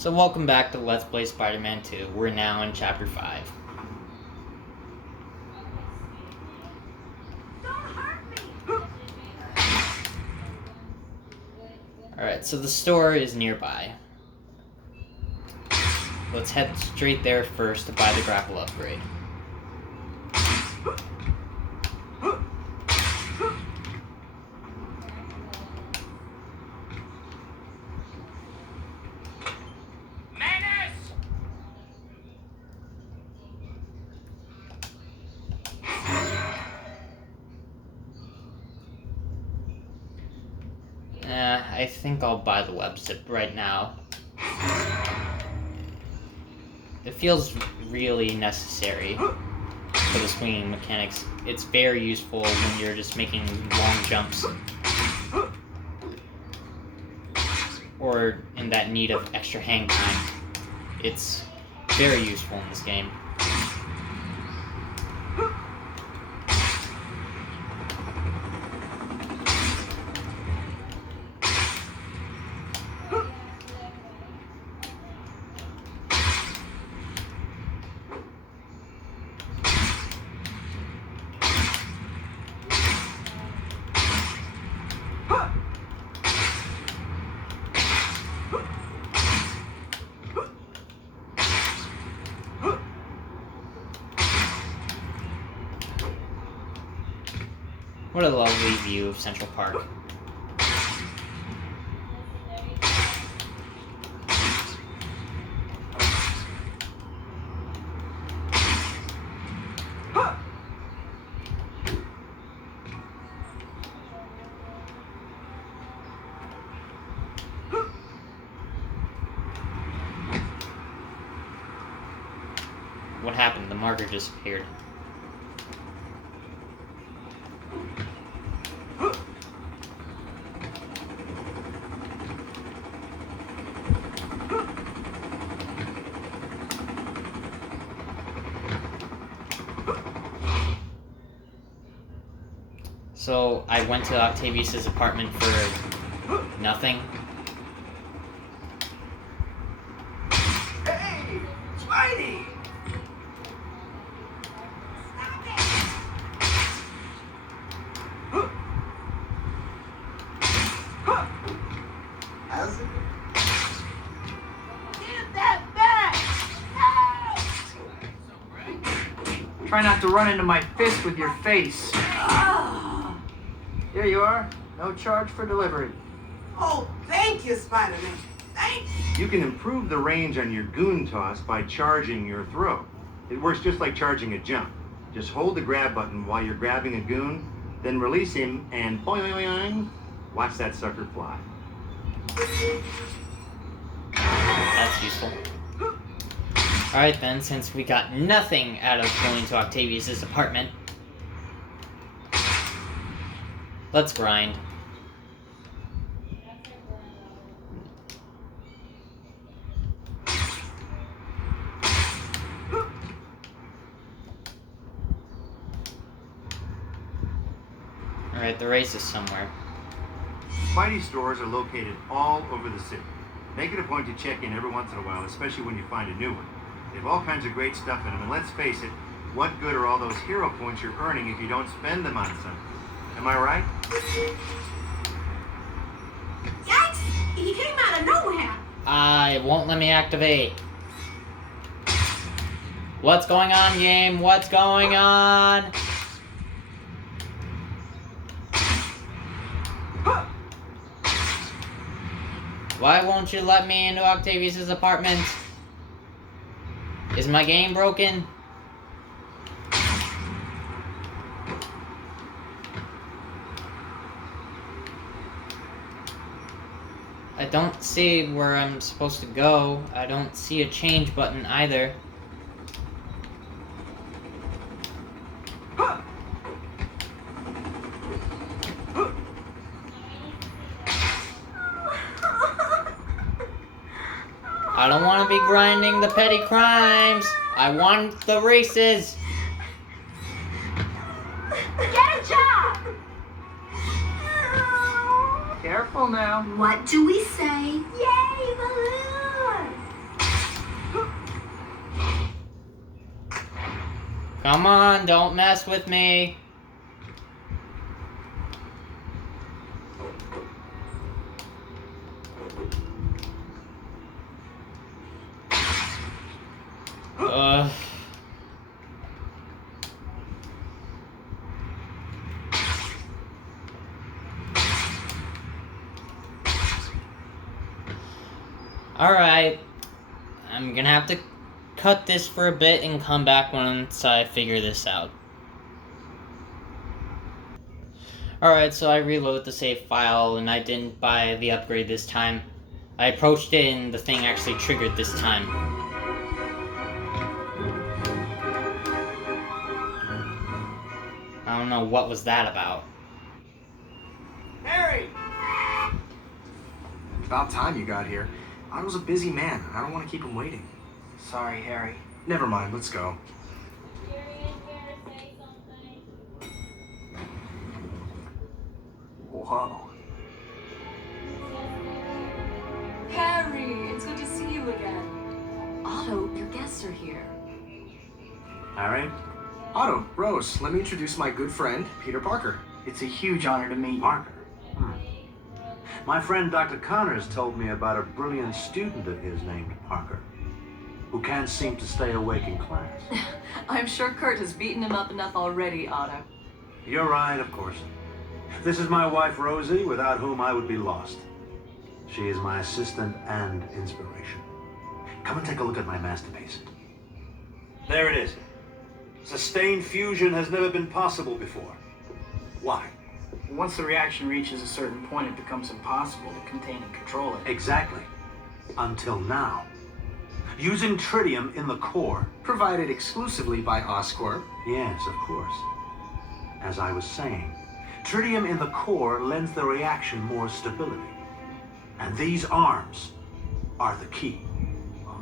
So welcome back to Let's Play Spider-Man 2. We're now in Chapter 5. Don't hurt me! Alright, so the store is nearby. Let's head straight there first to buy the grapple upgrade. I think I'll buy the web zip right now. It feels really necessary for the swinging mechanics. It's very useful when you're just making long jumps. Or in that need of extra hang time. It's very useful in this game. What a lovely view of Central Park. What happened? The marker disappeared. So I went to Octavius's apartment for nothing. Hey! Spidey! Stop it! How's it? Get that back! Help! Try not to run into my fist with your face. Here you are. No charge for delivery. Oh, thank you, Spider-Man. Thank you. You can improve the range on your goon toss by charging your throw. It works just like charging a jump. Just hold the grab button while you're grabbing a goon, then release him and boing, watch that sucker fly. That's useful. Alright then, since we got nothing out of going to Octavius's apartment, let's grind. Alright, the race is somewhere. Spidey stores are located all over the city. Make it a point to check in every once in a while, especially when you find a new one. They have all kinds of great stuff in them, and let's face it, what good are all those hero points you're earning if you don't spend them on something? Am I right? Yikes! He came out of nowhere. It won't let me activate. What's going on, game? What's going on? Why won't you let me into Octavius's apartment? Is my game broken? I don't see where I'm supposed to go. I don't see a change button either. I don't want to be grinding the petty crimes. I want the races. Get a job! Careful now. What do we say? Yay, balloon! Come on, don't mess with me. Ugh. Alright. I'm gonna have to cut this for a bit and come back once I figure this out. Alright, so I reloaded the save file and I didn't buy the upgrade this time. I approached it and the thing actually triggered this time. I don't know what was that about. Harry! About time you got here. I was a busy man. I don't want to keep him waiting. Sorry, Harry. Never mind, let's go. Whoa. Harry, it's good to see you again. Otto, your guests are here. Harry? Otto, Rose, let me introduce my good friend, Peter Parker. It's a huge honor to meet you. Parker? My friend Dr. Connors told me about a brilliant student of his named Parker, who can't seem to stay awake in class. I'm sure Kurt has beaten him up enough already, Otto. You're right, of course. This is my wife, Rosie, without whom I would be lost. She is my assistant and inspiration. Come and take a look at my masterpiece. There it is. Sustained fusion has never been possible before. Why? Once the reaction reaches a certain point, it becomes impossible to contain and control it. Exactly. Until now. Using tritium in the core. Provided exclusively by Oscorp. Yes, of course. As I was saying, tritium in the core lends the reaction more stability. And these arms are the key.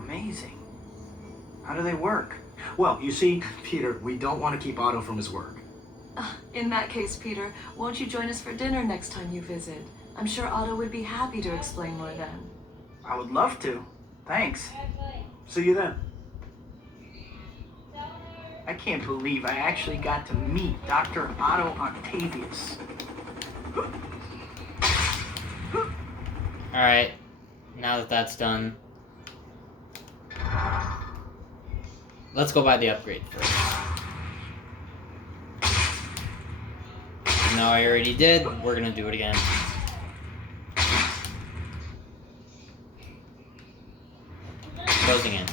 Amazing. How do they work? Well, you see, Peter, we don't want to keep Otto from his work. In that case, Peter, won't you join us for dinner next time you visit? I'm sure Otto would be happy to explain more then. I would love to. Thanks. see you then. I can't believe I actually got to meet Dr. Otto Octavius. Alright, now that that's done, let's go buy the upgrade first. No, I already did. We're gonna do it again. Closing in.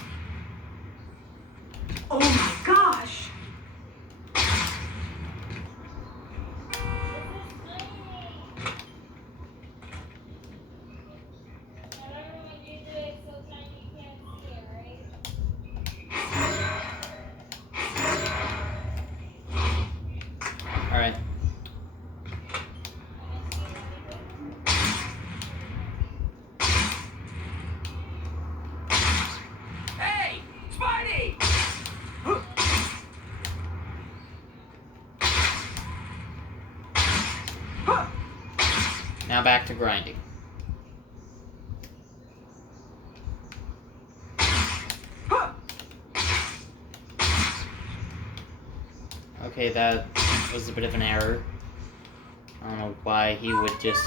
Oh my gosh! Alright. Hey! Spidey! Now back to grinding. Okay, that was a bit of an error. I don't know why he would just...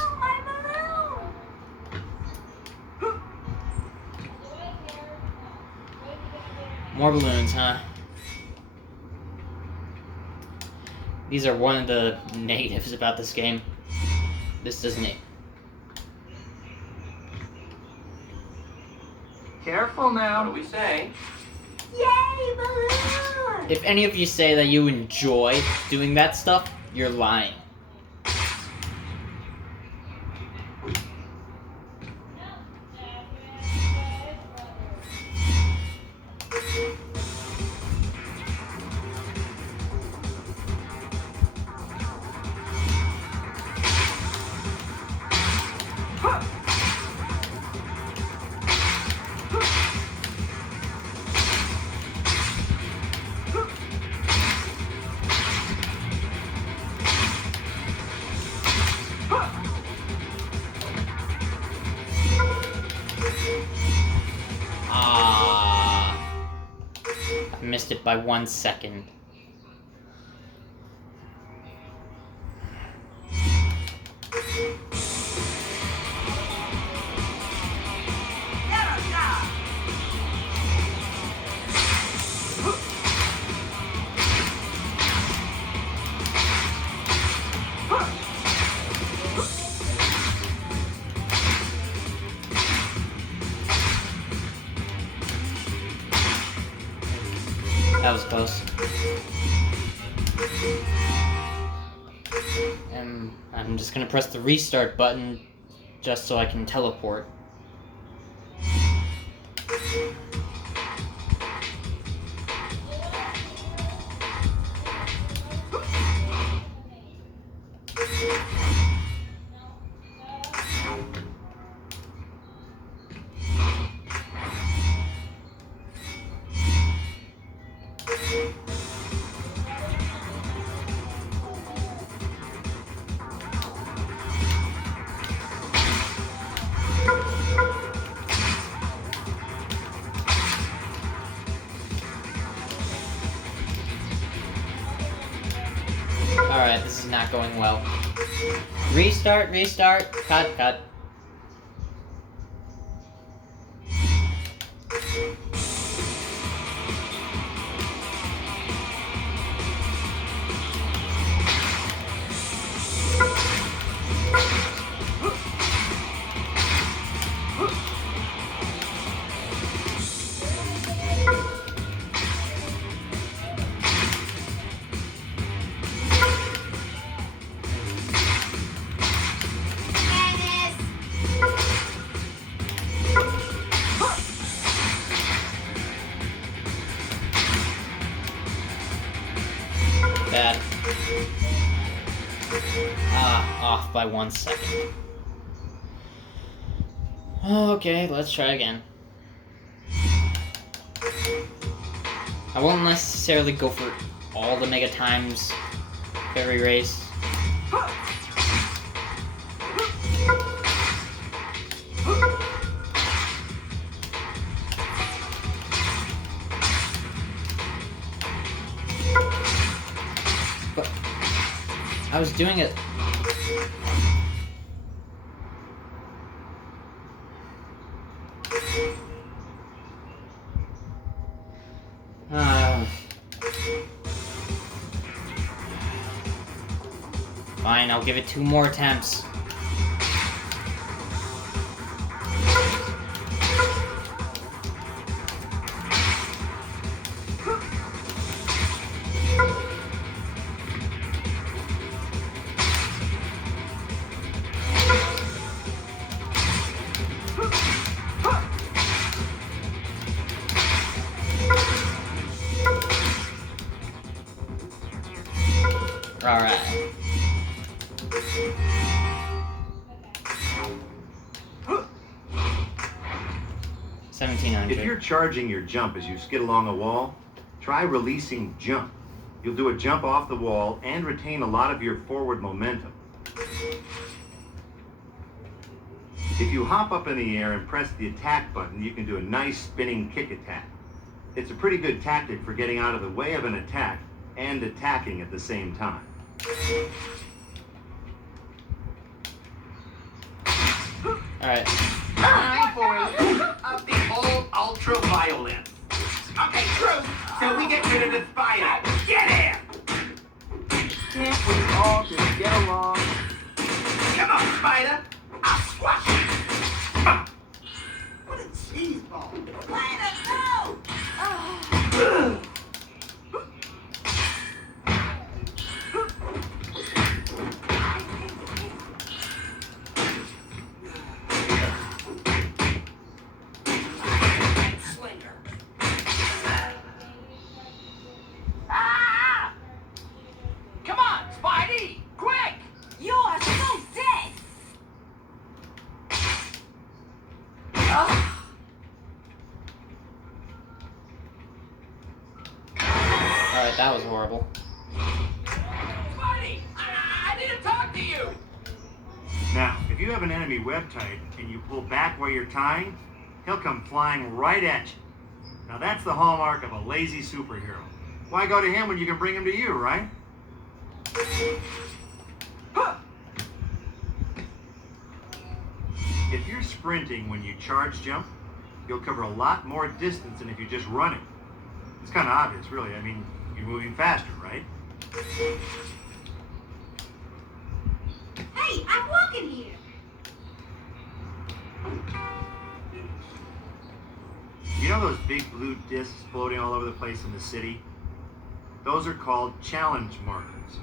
More balloons, huh? These are one of the negatives about this game. This doesn't... Careful now. What do we say? Yay, balloon! If any of you say that you enjoy doing that stuff, you're lying. I missed it by 1 second. That was close. And I'm just gonna press the restart button just so I can teleport. Alright, this is not going well. Restart, restart, cut, cut. Bad. Off by 1 second. Okay, let's try again. I won't necessarily go for all the mega times every race. But I was doing it. Fine, I'll give it 2 more attempts. Alright. 1700. If you're charging your jump as you skid along a wall, try releasing jump. You'll do a jump off the wall and retain a lot of your forward momentum. If you hop up in the air and press the attack button, you can do a nice spinning kick attack. It's a pretty good tactic for getting out of the way of an attack and attacking at the same time. Alright. Time for a loop of the old ultraviolet. Okay, true. So we get rid of the spider. Get in! Can't we all just get along? Come on, spider. I'll squash you. What a cheese ball. Spider, no! Ah! Come on, Spidey! Quick! You are so dead! Alright, that was horrible. Spidey! I need to talk to you! Now, if you have an enemy web type and you pull back while you're tying, he'll come flying right at you. Now that's the hallmark of a lazy superhero. Why go to him when you can bring him to you, right? If you're sprinting when you charge jump, you'll cover a lot more distance than if you're just running. It's kind of obvious, really. I mean, you're moving faster, right? Hey, I'm walking here. You know those big blue discs floating all over the place in the city? Those are called challenge markers.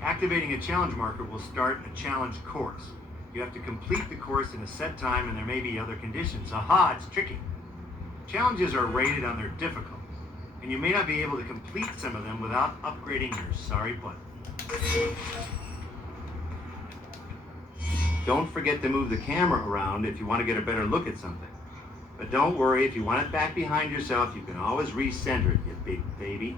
Activating a challenge marker will start a challenge course. You have to complete the course in a set time, and there may be other conditions. Aha, it's tricky. Challenges are rated on their difficulty, and you may not be able to complete some of them without upgrading your sorry butt. Don't forget to move the camera around if you want to get a better look at something. But don't worry, if you want it back behind yourself, you can always recenter it, you big baby.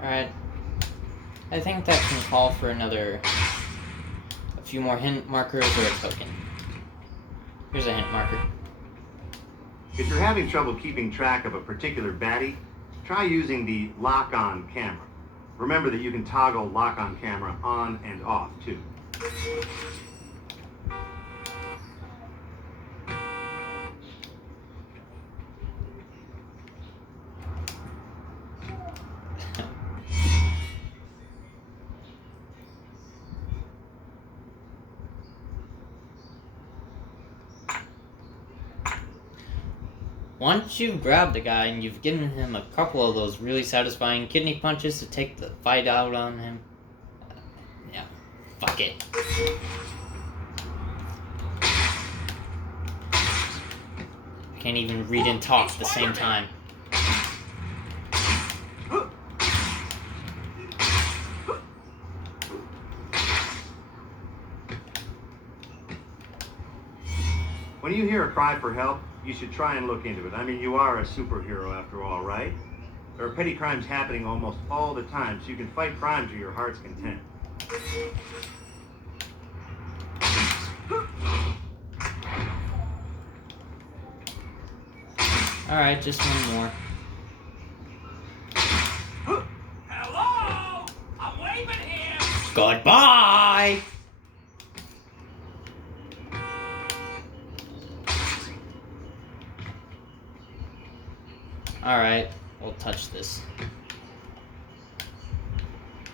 Alright. I think that can call for a few more hint markers or a token. Here's a hint marker. If you're having trouble keeping track of a particular baddie, try using the lock-on camera. Remember that you can toggle lock-on camera on and off, too. Once you've grabbed the guy and you've given him a couple of those really satisfying kidney punches to take the fight out on him, yeah, fuck it. I can't even read and talk at the same time. When you hear a cry for help, you should try and look into it. I mean, you are a superhero after all, right? There are petty crimes happening almost all the time, so you can fight crime to your heart's content. Alright, just one more. Hello? I'm waving here. Goodbye! Alright, we'll touch this.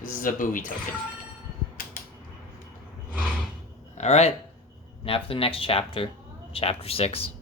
This is a buoy token. Alright, now for the next chapter. Chapter 6.